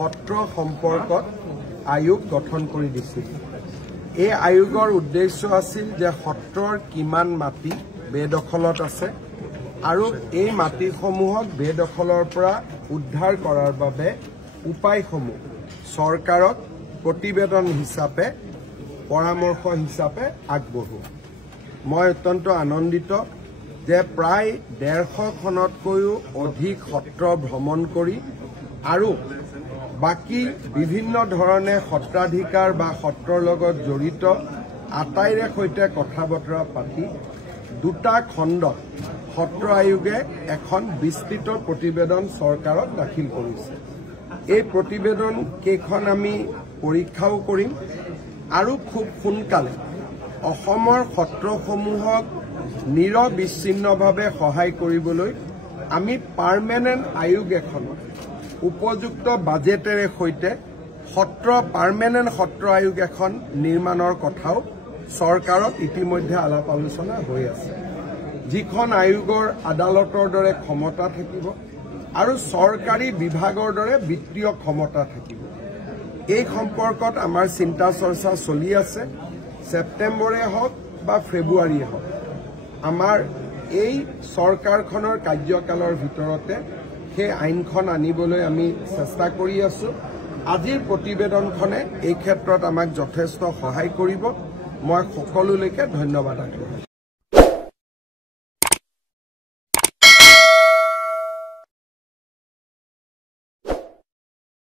সত্ৰ সম্পৰ্কত আয়োগ গঠন কৰি দিছিল। এই আয়োগৰ উদ্দেশ্য আছিল যে সত্ৰৰ কিমান মাটি বেদখলত আছে আৰু এই মাটিসমূহক বেদখলৰ পৰা উদ্ধাৰ কৰাৰ বাবে উপায়সমূহ চৰকাৰক প্ৰতিবেদন হিচাপে পৰামৰ্শ হিচাপে আগবঢ়োৱা। মই অত্যন্ত আনন্দিত যে প্ৰায় 150খনতকৈও অধিক সত্ৰ ভ্ৰমণ কৰি আৰু বাকী বিভিন্ন ধৰণে সত্ৰাধিকাৰ বা সত্ৰৰ লগত জড়িত আটাইৰে সৈতে কথা বতৰা পাতি দুটা খণ্ডত সত্ৰ আয়োগে এখন বিস্তৃত প্ৰতিবেদন চৰকাৰত দাখিল কৰিছে। এই প্ৰতিবেদন কেইখন আমি পৰীক্ষাও কৰিম আৰু খুব সোনকালে অসমৰ সত্ৰসমূহক নিৰবিচ্ছিন্নভাৱে সহায় কৰিবলৈ আমি পাৰ্মানেণ্ট আয়োগ এখন উপযুক্ত বাজেটেৰে সৈতে পাৰ্মানেণ্ট সত্ৰ আয়োগ এখন নিৰ্মাণৰ কথাও চৰকাৰত ইতিমধ্যে আলাপ আলোচনা হৈ আছে, যিখন আয়োগৰ আদালতৰ দৰে ক্ষমতা থাকিব আৰু চৰকাৰী বিভাগৰ দৰে বিত্তীয় ক্ষমতা থাকিব। এই সম্পৰ্কত আমাৰ চিন্তা চৰ্চা চলি আছে। ছেপ্টেম্বৰে হওক বা ফেব্ৰুৱাৰীয়ে হওক আমাৰ এই চৰকাৰখনৰ কাৰ্যকালৰ ভিতৰতে সেই আইনখন আনিবলৈ আমি চেষ্টা কৰি আছো। আজিৰ প্ৰতিবেদনখনে এই ক্ষেত্ৰত আমাক যথেষ্ট সহায় কৰিব। মই সকলোলৈকে ধন্যবাদ আগবঢ়াইছো।